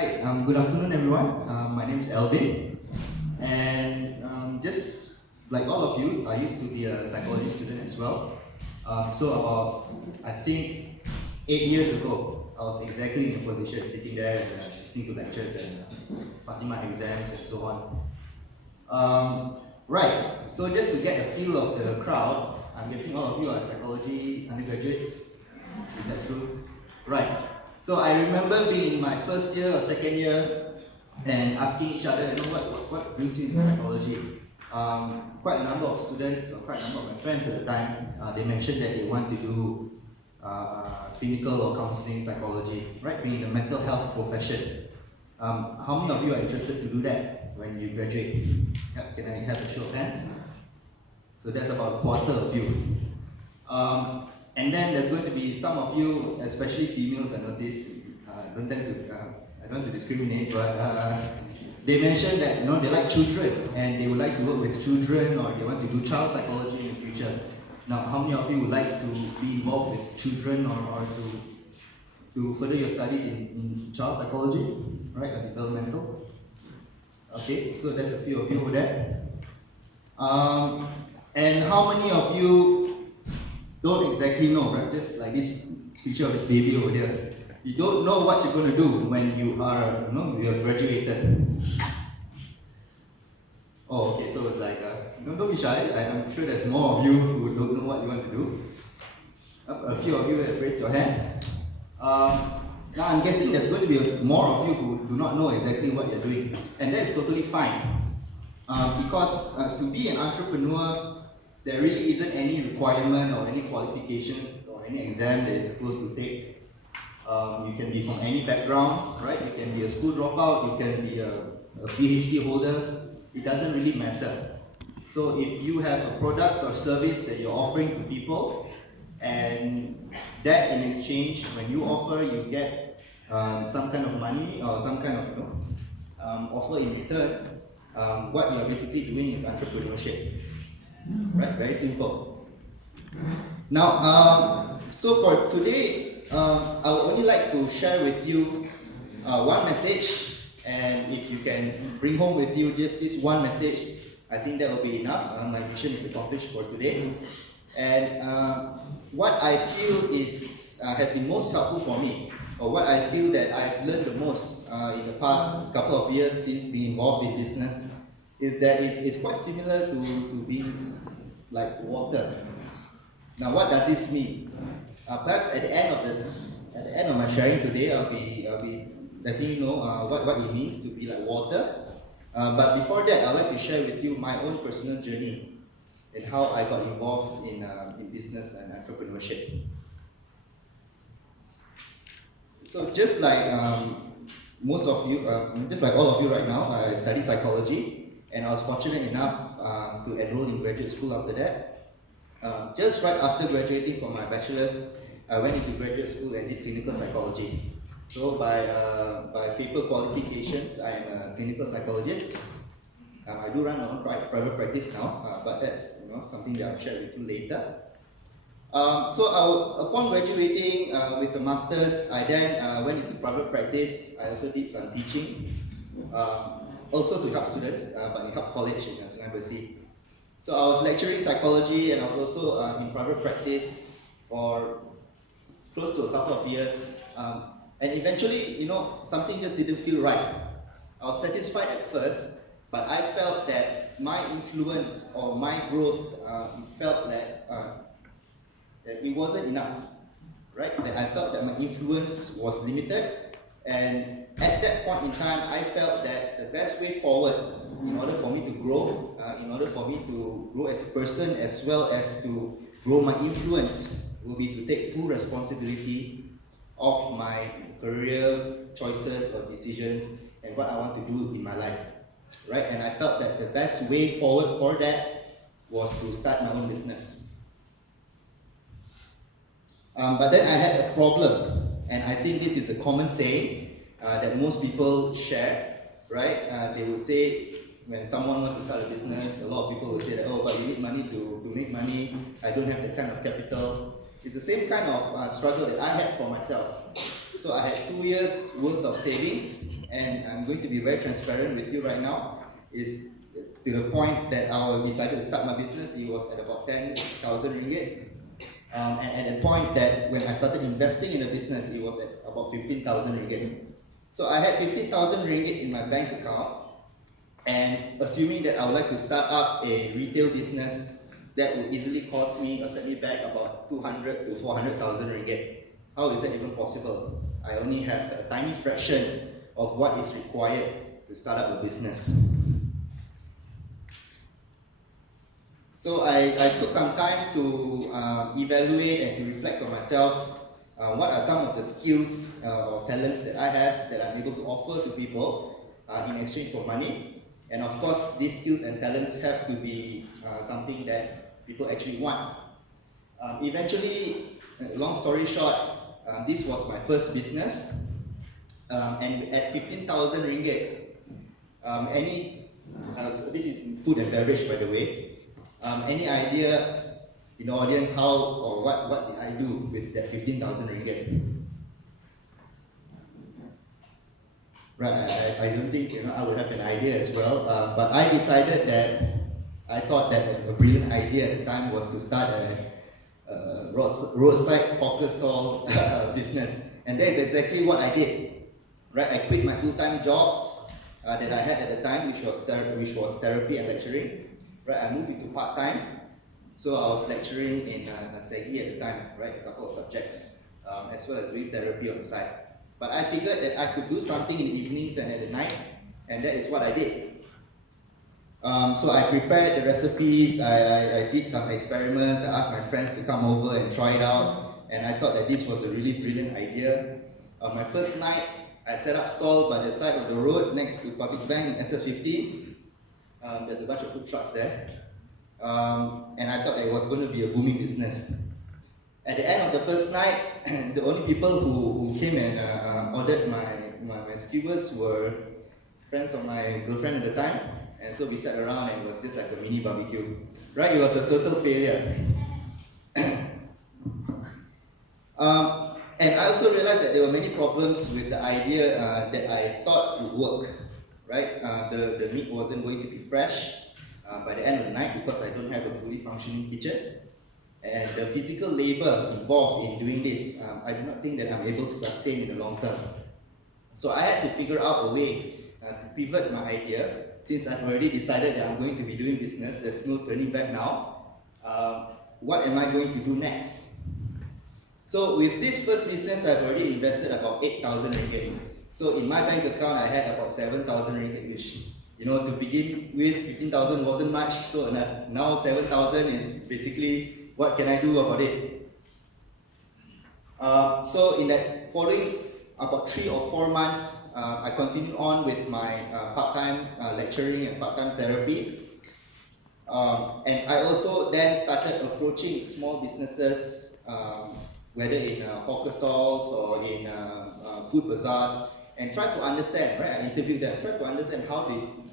Hi, good afternoon everyone. My name is Elvin, and just like all of you, I used to be a psychology student as well. So about, I think, 8 years ago, I was exactly in a position sitting there and listening to lectures and passing my exams and so on. Right, so just to get a feel of the crowd, I'm guessing all of you are psychology undergraduates. Is that true? Right. So I remember being in my first year or second year and asking each other, what brings you into psychology? Quite a number of students, or quite a number of my friends at the time, they mentioned that they want to do clinical or counseling psychology, right? Being in the mental health profession. How many of you are interested to do that when you graduate? Can I have a show of hands? So that's about a quarter of you. And then there's going to be some of you, especially females, I notice, don't tend to, I don't want to discriminate, but they mentioned that they like children and they would like to work with children or they want to do child psychology in the future. Now, how many of you would like to be involved with children or to further your studies in child psychology, right, or developmental? Okay, so there's a few of you over there. And how many of you don't exactly know, right? Just like this picture of this baby over here. You don't know what you're going to do when you are, you have graduated. Oh, okay, so it's like, don't be shy. I'm sure there's more of you who don't know what you want to do. A few of you have raised your hand. Now I'm guessing there's going to be more of you who do not know exactly what you're doing. And that's totally fine. Because to be an entrepreneur, there really isn't any requirement or any qualifications or any exam that you're supposed to take. You can be from any background, right? You can be a school dropout, you can be a PhD holder. It doesn't really matter. So if you have a product or service that you're offering to people, and that in exchange, when you offer, you get some kind of money or some kind of offer in return, what you're basically doing is entrepreneurship. Right? Very simple. Now, so for today, I would only like to share with you one message, and if you can bring home with you just this one message, I think that will be enough. My mission is accomplished for today. And what I feel is has been most helpful for me, or what I feel that I've learned the most in the past couple of years since being involved in business, is that it's quite similar to being like water. Now, what does this mean? Perhaps at the end of my sharing today, I'll be letting you know what it means to be like water. But before that, I'd like to share with you my own personal journey and how I got involved in business and entrepreneurship. So just like most of you, just like all of you right now, I study psychology, and I was fortunate enough to enroll in graduate school after that. Just right after graduating from my bachelor's, I went into graduate school and did clinical psychology. So by paper qualifications, I am a clinical psychologist. I do run my own private practice now, but that's something that I'll share with you later. Upon graduating with the masters, I then went into private practice. I also did some teaching, also to help students, but in Help College in Sungai Bersih. So I was lecturing psychology, and I was also in private practice for close to a couple of years. And eventually, something just didn't feel right. I was satisfied at first, but I felt that my influence or my growth felt that it wasn't enough, right? That I felt that my influence was limited, and at that point in time, I felt that the best way forward, in order for me to grow, in order for me to grow as a person as well as to grow my influence, will be to take full responsibility of my career choices or decisions and what I want to do in my life, right? And I felt that the best way forward for that was to start my own business. But then I had a problem, and I think this is a common saying that most people share, right? They would say when someone wants to start a business, a lot of people will say that, oh, but you need money to make money, I don't have that kind of capital. It's the same kind of struggle that I had for myself. So I had 2 years worth of savings, and I'm going to be very transparent with you right now, is to the point that I decided to start my business. It was at about 10,000 ringgit. And at the point that when I started investing in the business, it was at about 15,000 ringgit. So I had 15,000 ringgit in my bank account, and assuming that I would like to start up a retail business, that would easily cost me or set me back about 200 to 400,000 ringgit. How is that even possible? I only have a tiny fraction of what is required to start up a business. So I took some time to evaluate and to reflect on myself. What are some of the skills or talents that I have that I'm able to offer to people in exchange for money? And of course, these skills and talents have to be something that people actually want. Eventually, long story short, this was my first business. And at 15,000 ringgit, this is food and beverage, by the way. Any idea in the audience how or what did I do with that 15,000 ringgit? Right, I don't think I would have an idea as well. But I decided that I thought that a brilliant idea at the time was to start a roadside hawker stall business, and that is exactly what I did. Right, I quit my full-time jobs that I had at the time, which was therapy and lecturing. Right, I moved into part-time, so I was lecturing in SEGI at the time, right, a couple of subjects, as well as doing therapy on the side. But I figured that I could do something in the evenings and at the night, and that is what I did. So I prepared the recipes, I did some experiments, I asked my friends to come over and try it out, and I thought that this was a really brilliant idea. My first night, I set up stall by the side of the road next to Public Bank in SS15. There's a bunch of food trucks there. And I thought that it was going to be a booming business. At the end of the first night, the only people who came and ordered my skewers were friends of my girlfriend at the time. And so we sat around and it was just like a mini barbecue. Right? It was a total failure. And I also realized that there were many problems with the idea that I thought would work. Right? The meat wasn't going to be fresh by the end of the night because I don't have a fully functioning kitchen. And the physical labor involved in doing this, I do not think that I'm able to sustain in the long term. So I had to figure out a way to pivot my idea. Since I've already decided that I'm going to be doing business, there's no turning back now. What am I going to do next? So with this first business, I've already invested about 8,000 ringgit. So in my bank account, I had about 7,000 ringgit, which, to begin with, 15,000 wasn't much. So now 7,000 is basically, what can I do about it? So in that following about 3 or 4 months, I continued on with my part-time lecturing and part-time therapy. And I also then started approaching small businesses, whether in hawker stalls or in food bazaars, and try to understand, right? I interviewed them, try to understand how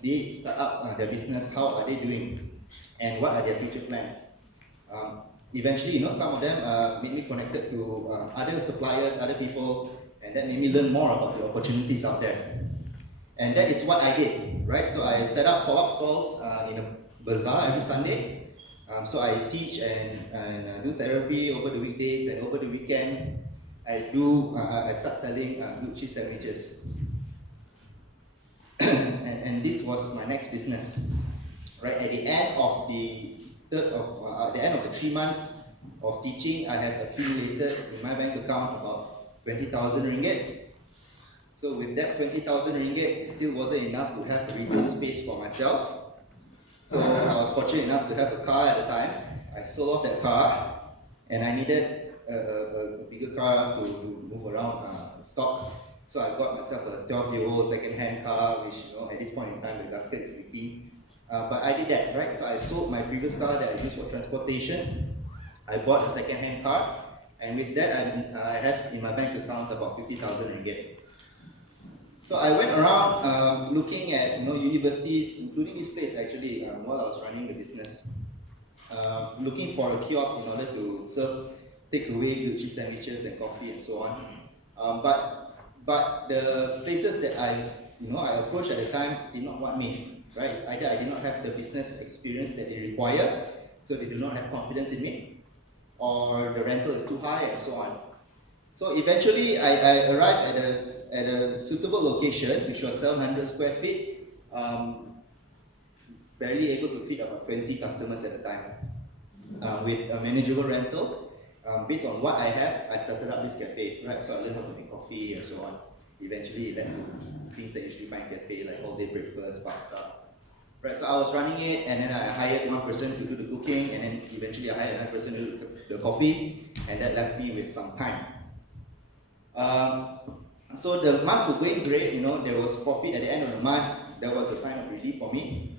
they start up their business, how are they doing, and what are their future plans. Eventually, some of them made me connected to other suppliers, other people, and that made me learn more about the opportunities out there. And that is what I did, right? So I set up pop-up stalls in a bazaar every Sunday. So I teach and do therapy over the weekdays, and over the weekend, I start selling blue cheese sandwiches. and this was my next business, right? At the end of the 3 months of teaching, I have accumulated in my bank account about 20,000 ringgit. So with that 20,000 ringgit, it still wasn't enough to have a retail space for myself. So I was fortunate enough to have a car at the time. I sold off that car, and I needed a bigger car to move around stock. So I got myself a 12-year-old second-hand car, which at this point in time the gasket is leaky. But I did that, right? So I sold my previous car that I used for transportation. I bought a second-hand car, and with that I have in my bank account about 50,000 ringgit. So I went around looking at universities, including this place actually, while I was running the business, looking for a kiosk in order to serve takeaway blue sandwiches and coffee and so on. But the places that I I approached at the time did not want me, right? It's either I did not have the business experience that they require, so they do not have confidence in me, or the rental is too high, and so on. So eventually, I arrived at a suitable location, which was 700 square feet, barely able to fit about 20 customers at a time, with a manageable rental. Based on what I have, I started up this cafe, right? So I learned how to make coffee and so on. Eventually, it led to things that you usually find in cafe, like all-day breakfast, pasta. Right, so I was running it, and then I hired one person to do the cooking, and then eventually I hired another person to do the coffee, and that left me with some time. So the months were going great, there was profit at the end of the month. That was a sign of relief for me.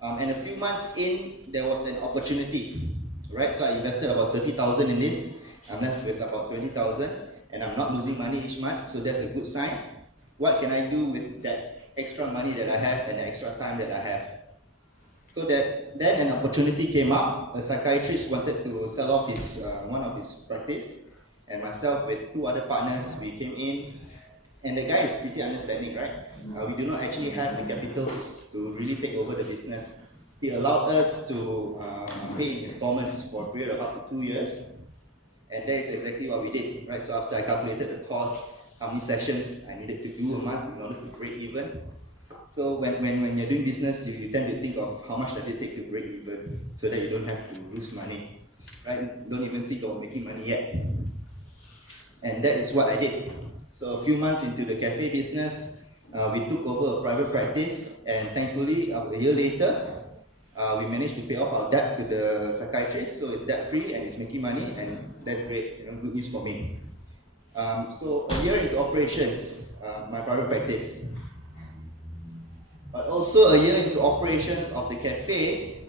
And a few months in, there was an opportunity, right? So I invested about 30,000 in this. I'm left with about 20,000, and I'm not losing money each month, so that's a good sign. What can I do with that extra money that I have and the extra time that I have? So that then an opportunity came up. A psychiatrist wanted to sell off one of his practice, and myself with two other partners, we came in, and the guy is pretty understanding, right? We do not actually have the capital to really take over the business. He allowed us to pay in installments for a period of up to 2 years, and that is exactly what we did, right? So after I calculated the cost, how many sessions I needed to do a month in order to break even. So when you're doing business, you tend to think of how much does it take to break even, so that you don't have to lose money, right? Don't even think of making money yet. And that is what I did. So a few months into the cafe business, we took over a private practice, and thankfully, a year later, we managed to pay off our debt to the psychiatrist, so it's debt-free and it's making money, and that's great, good news for me. So a year into operations, my private practice. But also a year into operations of the cafe,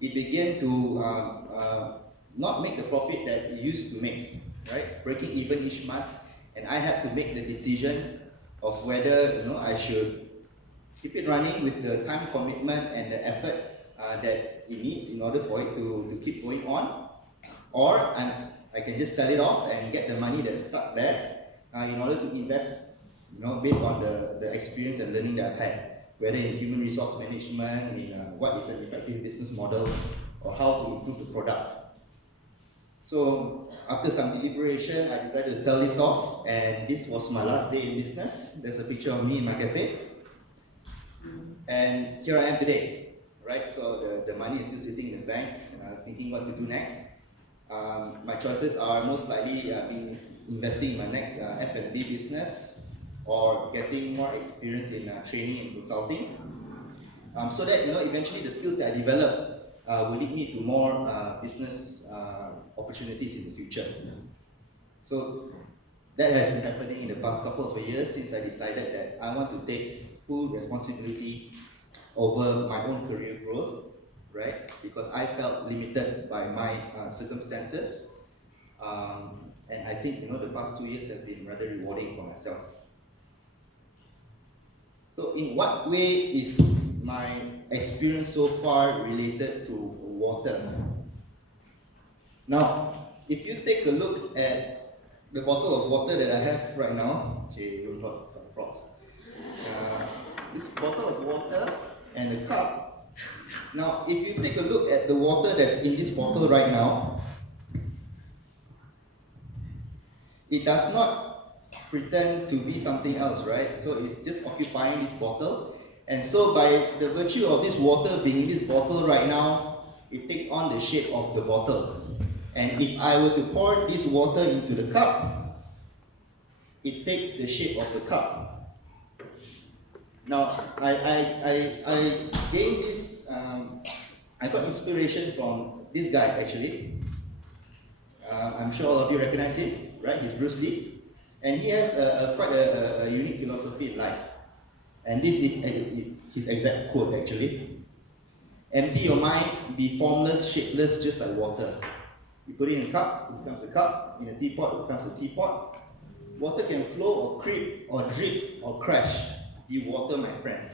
it began to not make the profit that it used to make, right? Breaking even each month, and I had to make the decision of whether I should keep it running with the time commitment and the effort that it needs in order for it to keep going on, or I can just sell it off and get the money that's stuck there in order to invest, based on the experience and learning that I've had, whether in human resource management, in what is an effective business model, or how to improve the product. So after some deliberation, I decided to sell this off, and this was my last day in business. There's a picture of me in my cafe, and here I am today, right? So the money is still sitting in the bank, thinking what to do next. My choices are most likely investing in my next F&B business, or getting more experience in training and consulting, so that eventually the skills that I develop will lead me to more business opportunities in the future. So that has been happening in the past couple of years since I decided that I want to take full responsibility over my own career growth, right? Because I felt limited by my circumstances, and I think the past 2 years have been rather rewarding for myself. So in what way is my experience so far related to water? Now, if you take a look at the bottle of water that I have right now, don't got some props. This bottle of water and the cup. Now, if you take a look at the water that's in this bottle right now, it does not pretend to be something else, right? So it's just occupying this bottle. And so by the virtue of this water being in this bottle right now, it takes on the shape of the bottle. And if I were to pour this water into the cup, it takes the shape of the cup. Now, I gained this, I got inspiration from this guy actually. I'm sure all of you recognize him, right? He's Bruce Lee. And he has quite a unique philosophy in life. And this is his exact quote actually. Empty your mind, be formless, shapeless, just like water. You put it in a cup, it becomes a cup. In a teapot, it becomes a teapot. Water can flow or creep or drip or crash. Be water, my friend.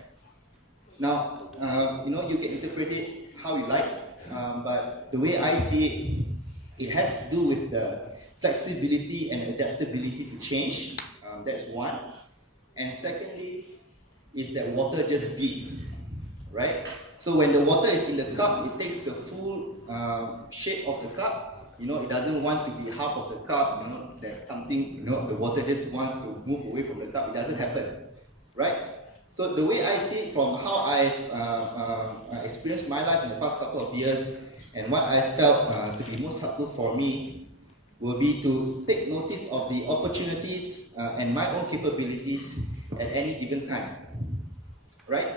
Now, you can interpret it how you like, but the way I see it has to do with the flexibility and adaptability to change. That's one. And secondly, is that water just beep, right? So when the water is in the cup, it takes the full shape of the cup. It doesn't want to be half of the cup. That something, the water just wants to move away from the cup. It doesn't happen, right? So the way I see it from how I've experienced my life in the past couple of years, and what I felt to be most helpful for me will be to take notice of the opportunities and my own capabilities at any given time, right?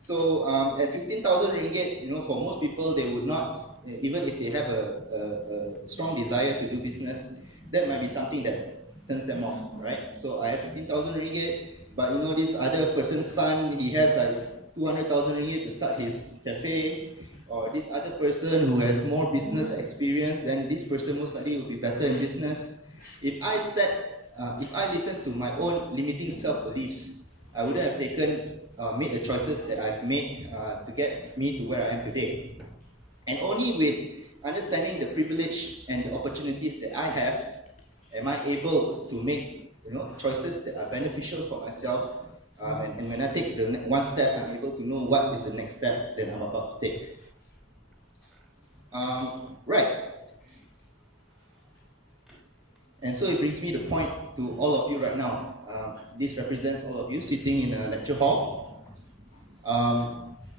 So at 15,000 ringgit, for most people, they would not, even if they have a strong desire to do business, that might be something that turns them off, right? So I have 15,000 ringgit, but this other person's son, he has like 200,000 ringgit to start his cafe, or this other person who has more business experience, then this person most likely will be better in business. If I listen to my own limiting self-beliefs, I wouldn't have made the choices that I've made to get me to where I am today. And only with understanding the privilege and the opportunities that I have, am I able to make choices that are beneficial for myself. And when I take the one step, I'm able to know what is the next step that I'm about to take. Right. And so it brings me the point to all of you right now. This represents all of you sitting in a lecture hall.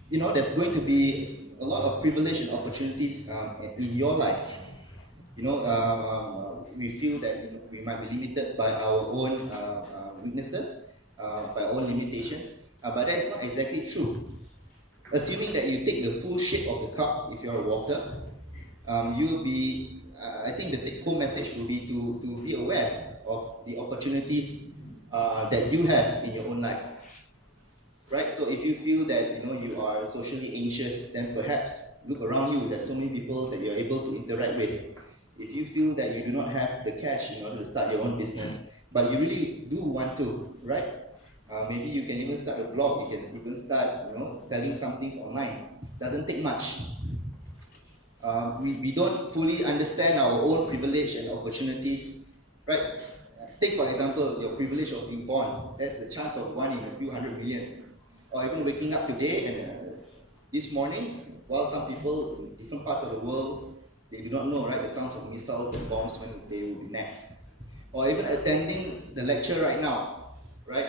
There's going to be a lot of privilege and opportunities in your life. We feel that we might be limited by our own weaknesses, by our own limitations, but that is not exactly true. Assuming that you take the full shape of the cup, if you're a water, you'll be, I think the take-home message will be to be aware of the opportunities that you have in your own life, right? So if you feel that you are socially anxious, then perhaps look around you. There's so many people that you're able to interact with. If you feel that you do not have the cash in order to start your own business, but you really do want to, right? Maybe you can even start a blog. You can even start, selling some things online. Doesn't take much. We don't fully understand our own privilege and opportunities, right? Take for example your privilege of being born. That's a chance of 1 in a few hundred million. Or even waking up today and this morning, while some people in different parts of the world, they do not know, right, the sounds of missiles and bombs when they will be next. Or even attending the lecture right now, right?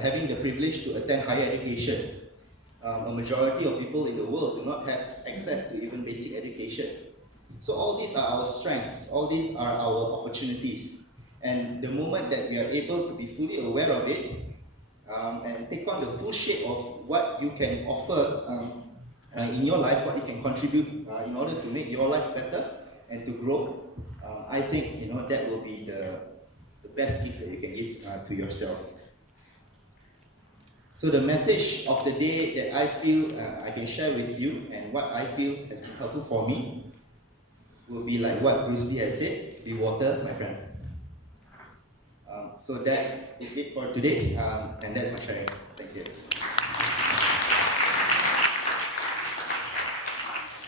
Having the privilege to attend higher education. A majority of people in the world do not have access to even basic education. So all these are our strengths, all these are our opportunities. And the moment that we are able to be fully aware of it, and take on the full shape of what you can offer in your life, what you can contribute in order to make your life better and to grow, I think that will be the best gift that you can give to yourself. So the message of the day that I feel I can share with you and what I feel has been helpful for me will be like what Bruce Lee has said: be water, my friend. So that is it for today, and that's my sharing. Thank you.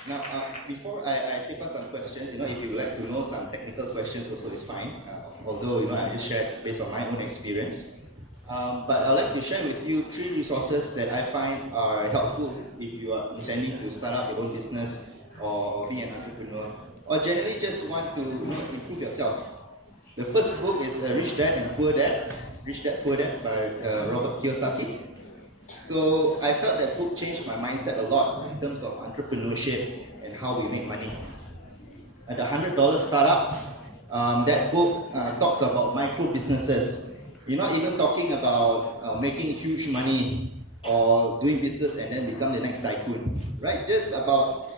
Now, before I take on some questions, if you would like to know some technical questions also is fine, although I just shared based on my own experience. But I'd like to share with you 3 resources that I find are helpful if you are intending to start up your own business or be an entrepreneur, or generally just want to improve yourself. The first book is Rich Dad and Poor Dad, Rich Dad, Poor Dad by Robert Kiyosaki. So I felt that book changed my mindset a lot in terms of entrepreneurship and how we make money. At the $100 Startup, that book talks about micro businesses. You're not even talking about making huge money or doing business and then become the next tycoon, right? Just about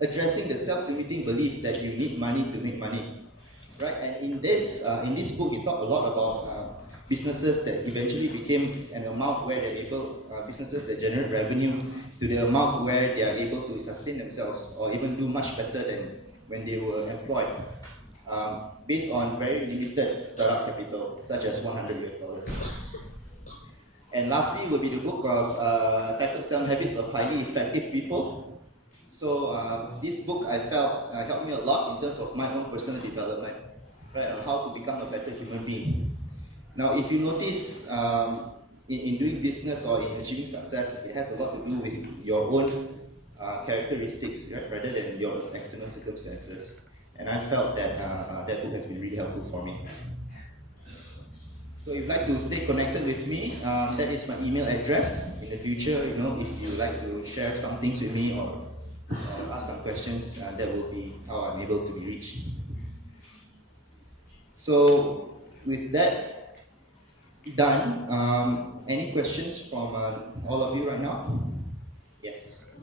addressing the self-limiting belief that you need money to make money, right? And in this book, you talk a lot about businesses that eventually became an amount where they're able, businesses that generate revenue to the amount where they are able to sustain themselves or even do much better than when they were employed, based on very limited startup capital, such as $100. And lastly will be the book of titled 7 Habits of Highly Effective People. So this book I felt helped me a lot in terms of my own personal development, right, on how to become a better human being. Now, if you notice, in doing business or in achieving success, it has a lot to do with your own characteristics, right, rather than your external circumstances. And I felt that that book has been really helpful for me. So if you'd like to stay connected with me, that is my email address. In the future, if you like to share some things with me or ask some questions, that will be how I'm able to be reached. So with that done, any questions from all of you right now? Yes.